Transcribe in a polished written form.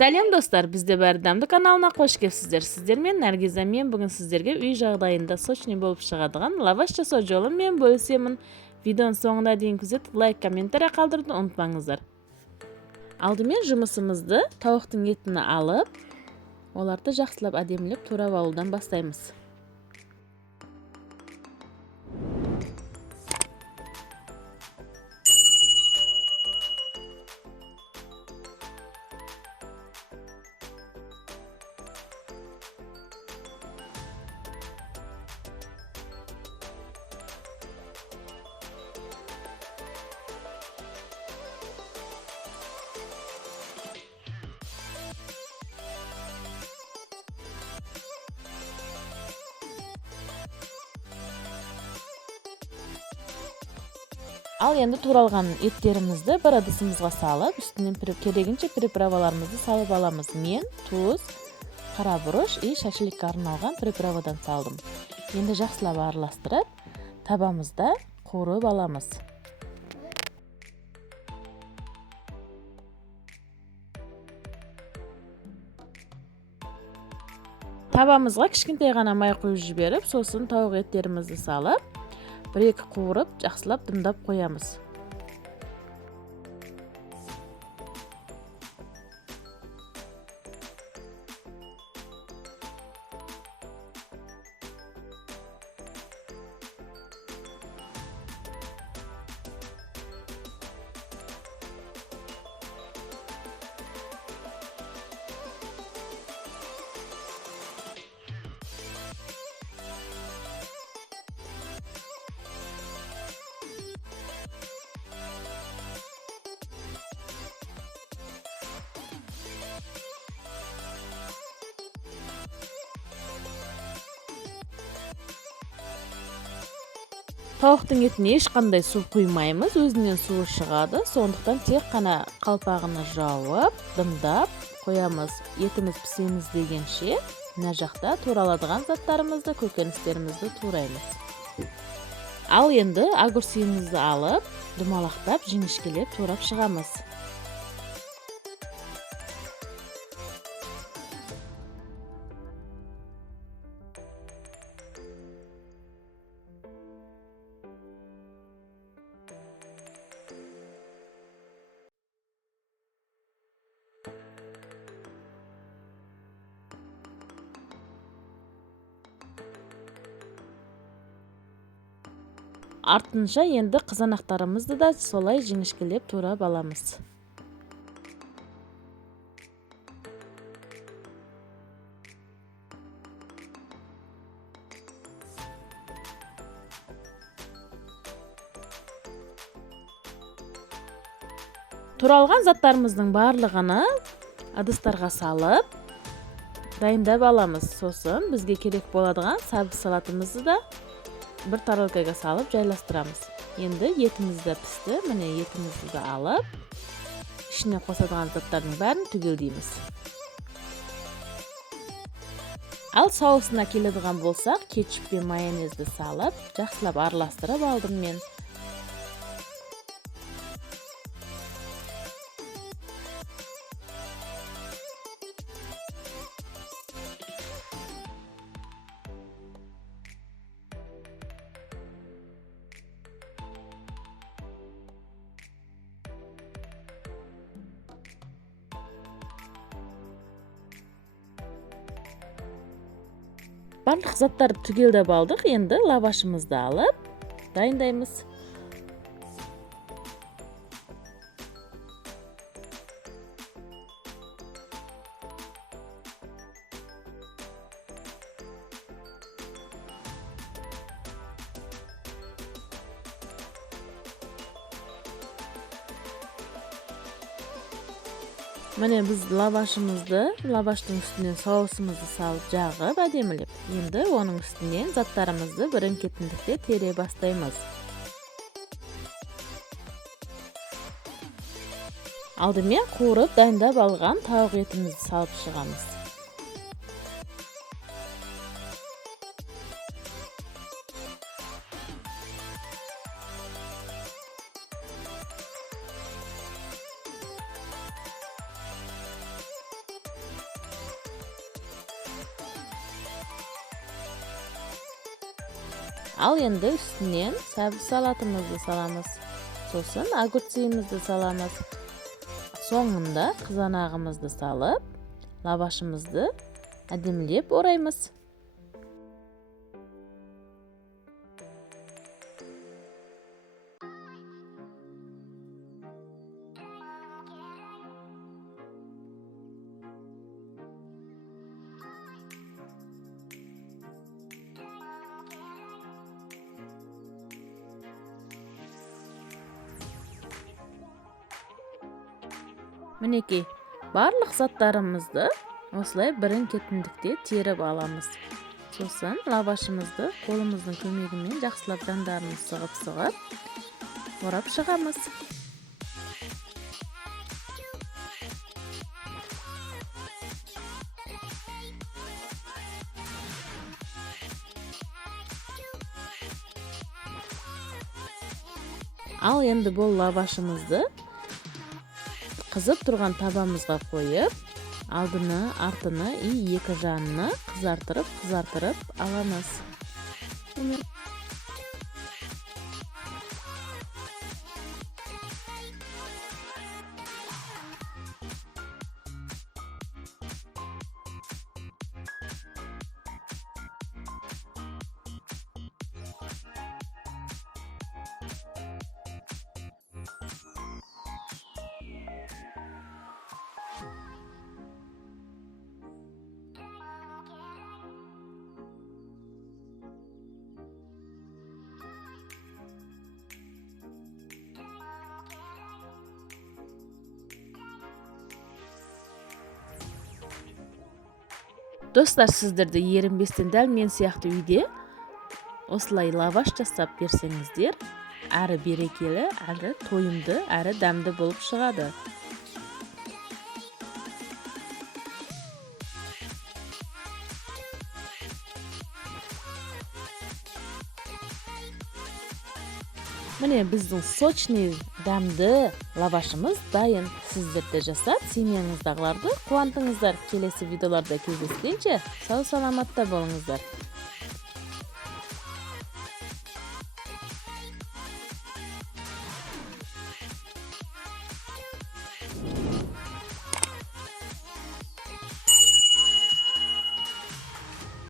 Сәлем достар, бізде бәрдәмді каналына қош келіпсіздер. Сіздермен Нәргиза, мен бүгін сіздерге үй жағдайында сочный болып шығадыған лаваш жасау жолын мен бөлісемін. Видеоның соңына дейін күзетіп, лайк, комментарий қалдыруды ұмытпаңыздар. Алдымен жұмысымызды тауықтың етini алып, оларды жақсылап әдемілеп турап алудан бастаймыз. Ал енді туралған еттерімізді бір ыдысымызға салып, үстінен керегінше приправаларымызды салып аламыз. Мен туз, қара бұрыш и шәшілікке арналған приправадан салдым. Енді жақсылап араластырып, табамызда қуырып аламыз. Табамызға кішкентай ғана май құйып жіберіп, сосын тауық еттерімізді салып, бір-екі қуырып, жақсылап дымдап қоямыз. Тауықтың етіне ешқандай су құймаймыз, өзінен суы шығады. Сондықтан тек қана қалпағына жауып, дымдап қоямыз. Етіміз пісеміз дегенше, мына жақта тураладыған заттарымызды, көкөністерімізді тураймыз. Ал енді огурцимізді алып, думалақтап, жіңішкелеп турап шығамыз. Артынша енді қызанақтарымызды да солай жіңішкелеп турап аламыз. Туралған заттарымыздың барлығыны ыдыстарға салып, дайындап аламыз. Сосын бізге керек боладыған сабыз салатымызды да бір тарелкаға салып жайластырамыз. Енді етіміз де пісті. Міне етімізді де алып, ішіне қосадыған заттардың бәрін түгелдейміз. Ал соусына келедіған болсақ, кетчуп пен майонезді салып, жақсылап араластырып алдым мен. Барлық заттарды түгелдеп алдық. Енді лавашымызды алып дайындаймыз. Міне біз лаваштың үстінен соусымызды салып жағып әдемілеп. Енді оның үстінен заттарымызды бірін-кетіндікте тере бастаймыз. Алдымен қуырып дайындап алған тауық етімізді салып шығамыз. Al endi üstüne sabzi salatımızı salamız. So'sin огурцimizni salamiz. So'ngunda qizanog'imizni salib, lavaşimizni adimlab o'raymiz. Mineki barliq zatlarimizni osılay birin-ketinlikde terib alamiz. So'sin lavaşimizni qo'limizning ko'magidan yaxshilab jandarimiz sig'ib o'rab chiqamiz. Al endi bu lavaşimizni qizib turgan tabamizga qo'yib, oldini, ortini, ikki janini qizartirib olamiz. Dostlar, sizlerде 25'ten dәл мен сияқты үйде осылай лаваш жасап берсеңіздер, әрі берекелі, әрі тойымды, әрі дәмді болып шығады. Mine bizдің сочный дәмді лавашымыз дайын. Сіздер де жасап, семьяңыздағыларды қуантыңыздар. Келесі видеоларда кездескенше сау саламатта болыңыздар.